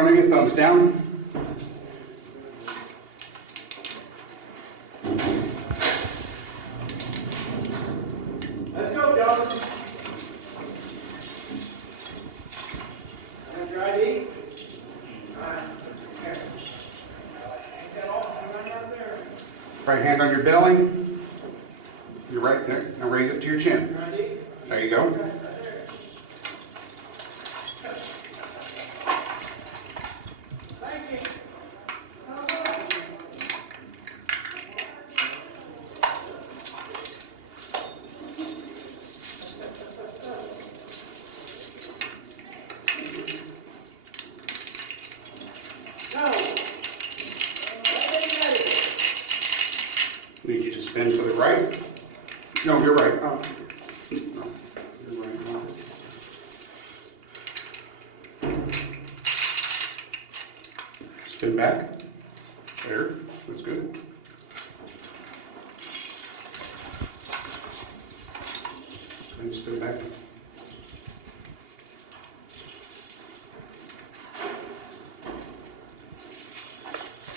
Front of you, thumbs down. Let's go, John. Have your ID? Right hand on your belly. You're right there. Now raise it to your chin. There you go. Thank you. Need you to spin to the right. No, you're right. Oh. No, you're right. No. Spin back. There. That's good. And spin back.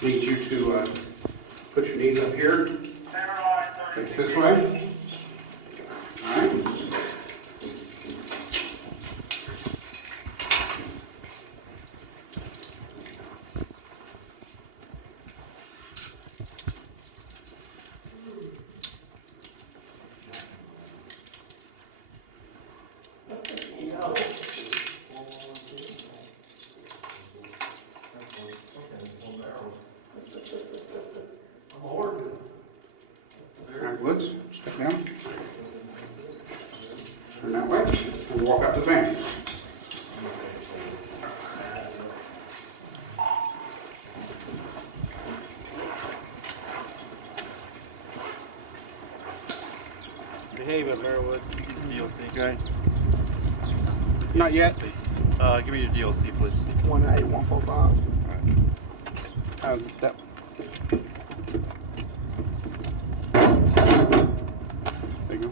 Need you to put your knees up here. Face this way. All right. Woods, step down. Turn that way, and walk up to the van. Behave at Merriwood. DLC. Okay. Not yet. Give me your DLC, please. 18145. How's the step? There you go.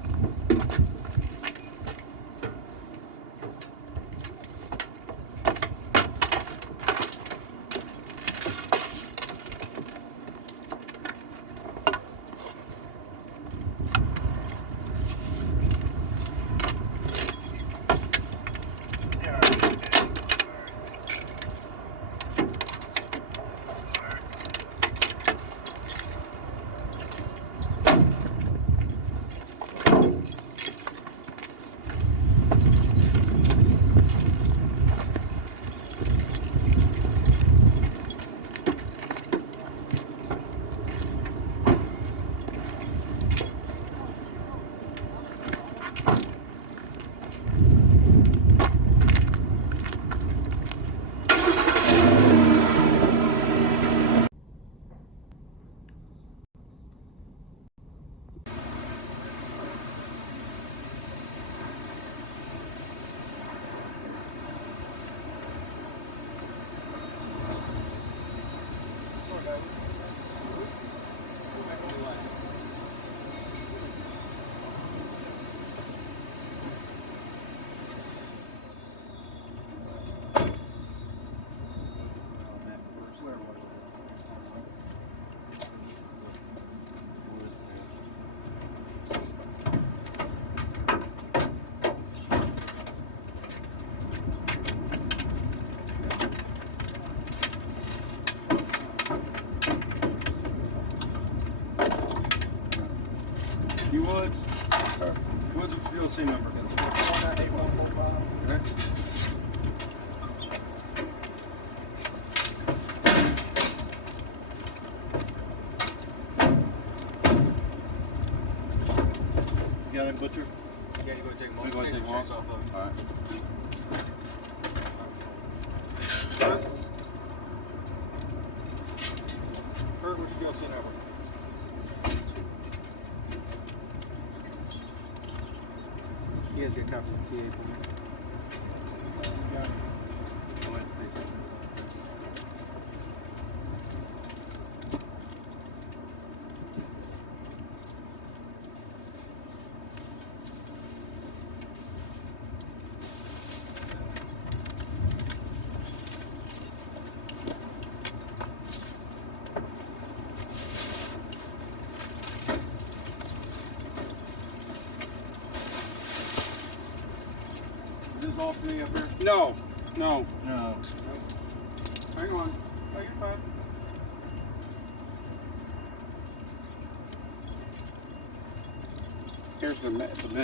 You Woods? Sir. Woods, what's your DLC number? 18145. Okay. You got any butcher? Yeah, you go take them off. You go take them off? Off of them. All right. Kurt, what's your DLC number? He has your copy of the TA for me. Got it. Go ahead, please. this all three up here? No, no. No. Hang on. Oh, you're fine. Here's the meds. No.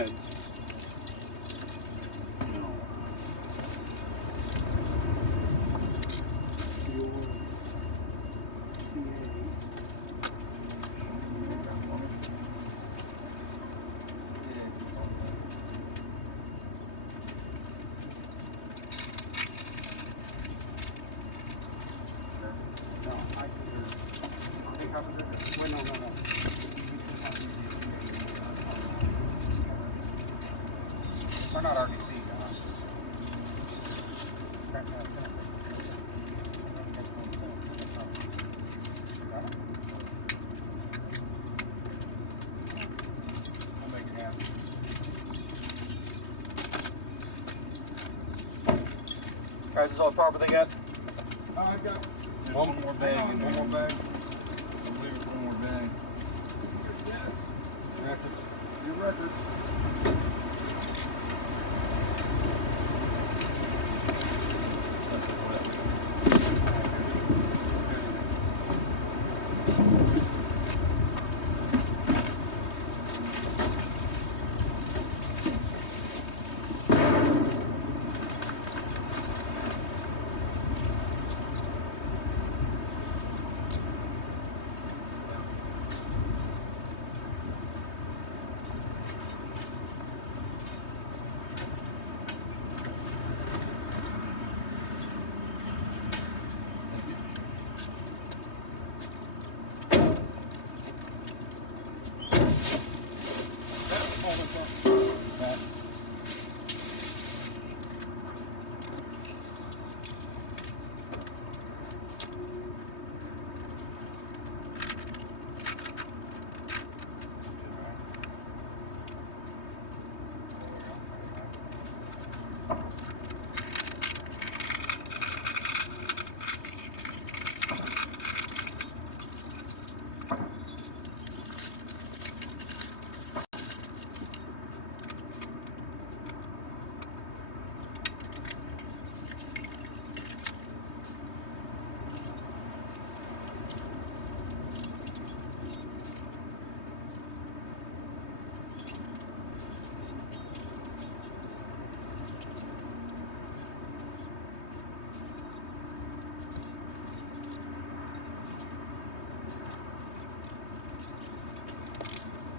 Wait, no. We're not RDC. I'll make it happen. Guys, is all the proper they got? I got One more bag. One more bag. I believe it's one more bag. Records. your records.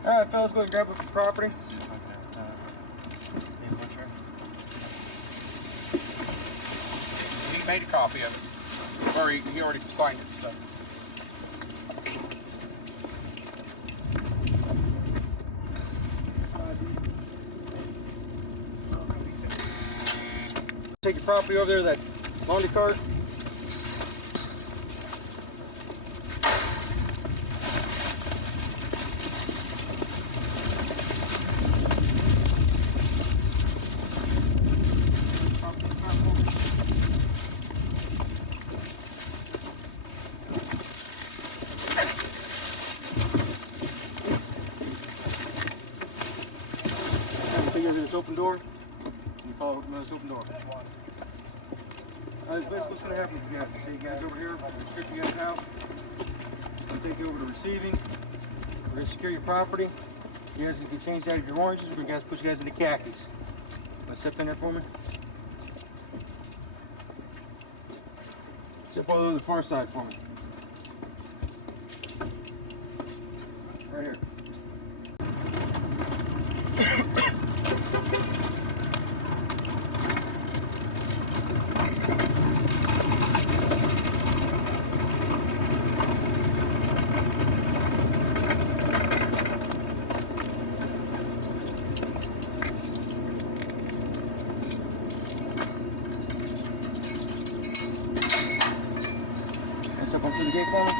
All right, fellas, go ahead and grab up the property. He made a copy of it, or he already signed it. So. Take your property over there, that laundry cart. Take over this open door. You follow this open door. Basically what's going to happen is you guys take you guys over here, we'll strip you guys out, we'll take you over to receiving, we're going to secure your property, you guys can change out of your oranges, we're going to put you guys into khakis. Let's step in there for me. Step all over the far side for me. Right here. Step on through the gate for me.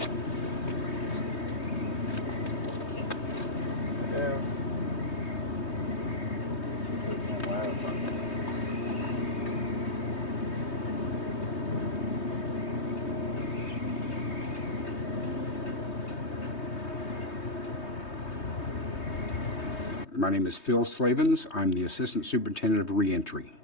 Yeah. My name is Phil Slavens. I'm the Assistant Superintendent of Reentry.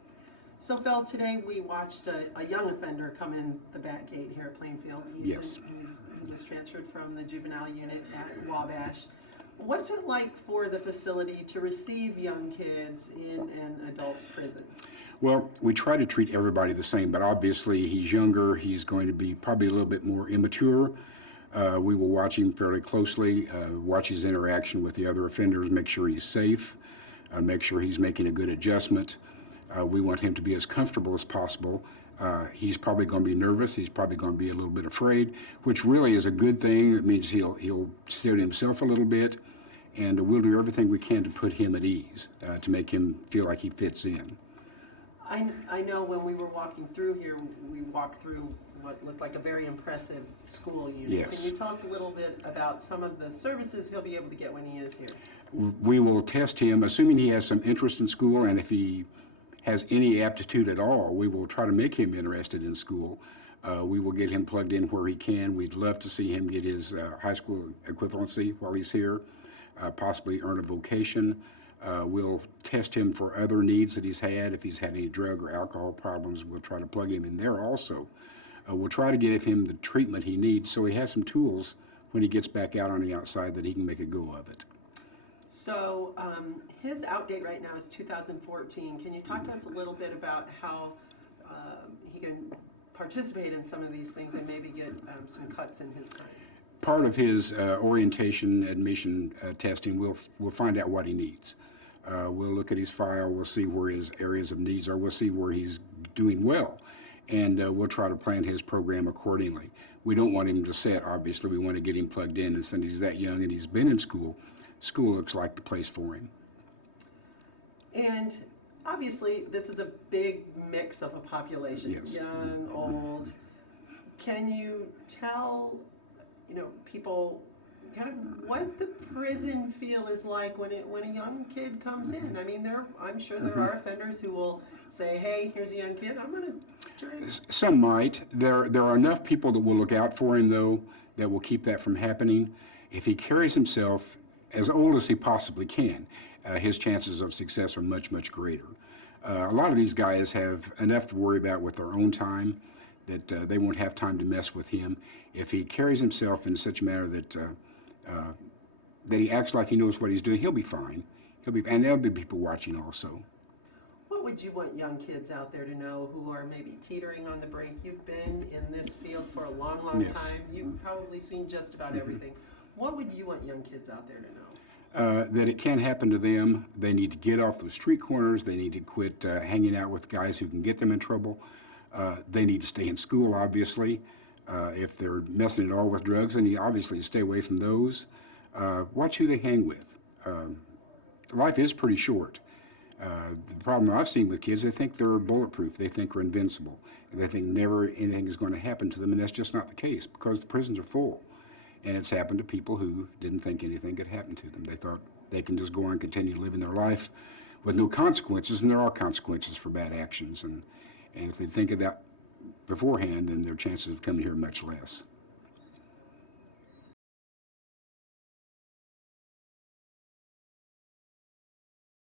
So Phil, today we watched a young offender come in the back gate here at Plainfield. Yes. He was transferred from the juvenile unit at Wabash. What's it like for the facility to receive young kids in an adult prison? Well, we try to treat everybody the same, but obviously he's younger. He's going to be probably a little bit more immature. We will watch him fairly closely, watch his interaction with the other offenders, make sure he's safe, make sure he's making a good adjustment. We want him to be as comfortable as possible. He's probably going to be nervous. He's probably going to be a little bit afraid, which really is a good thing. It means he'll steady himself a little bit, and we'll do everything we can to put him at ease, to make him feel like he fits in. I know when we were walking through here, we walked through what looked like a very impressive school unit. Yes. Can you tell us a little bit about some of the services he'll be able to get when he is here? We will test him, assuming he has some interest in school, and if he has any aptitude at all, we will try to make him interested in school. We will get him plugged in where he can. We'd love to see him get his high school equivalency while he's here, possibly earn a vocation. We'll test him for other needs that he's had. If he's had any drug or alcohol problems, we'll try to plug him in there also. We'll try to give him the treatment he needs so he has some tools when he gets back out on the outside that he can make a go of it. So his out date right now is 2014. Can you talk to us a little bit about how he can participate in some of these things and maybe get some cuts in his time? Part of his orientation admission testing, we'll find out what he needs. We'll look at his file, we'll see where his areas of needs are, we'll see where he's doing well, and we'll try to plan his program accordingly. We don't want him to sit, obviously. We want to get him plugged in, and since he's that young and he's been in school, school looks like the place for him. And obviously, this is a big mix of a population, Yes. young, old. Can you tell, people kind of what the prison feel is like when a young kid comes in? I mean, I'm sure there are offenders who will say, "Hey, here's a young kid. I'm going to try." Some might. There are enough people that will look out for him, though, that will keep that from happening. If he carries himself as old as he possibly can, his chances of success are much, much greater. A lot of these guys have enough to worry about with their own time that they won't have time to mess with him. If he carries himself in such a manner that that he acts like he knows what he's doing, he'll be fine. And there'll be people watching also. What would you want young kids out there to know who are maybe teetering on the brink? You've been in this field for a long, long Yes. time. You've probably seen just about everything. What would you want young kids out there to know? That it can happen to them. They need to get off those street corners. They need to quit hanging out with guys who can get them in trouble. They need to stay in school, obviously. If they're messing at all with drugs, then you obviously stay away from those. Watch who they hang with. Life is pretty short. The problem I've seen with kids, they think they're bulletproof. They think they're invincible. And they think never anything is going to happen to them, and that's just not the case because the prisons are full. And it's happened to people who didn't think anything could happen to them. They thought they can just go on and continue living their life with no consequences, and there are consequences for bad actions. And if they think of that beforehand, then their chances of coming here are much less.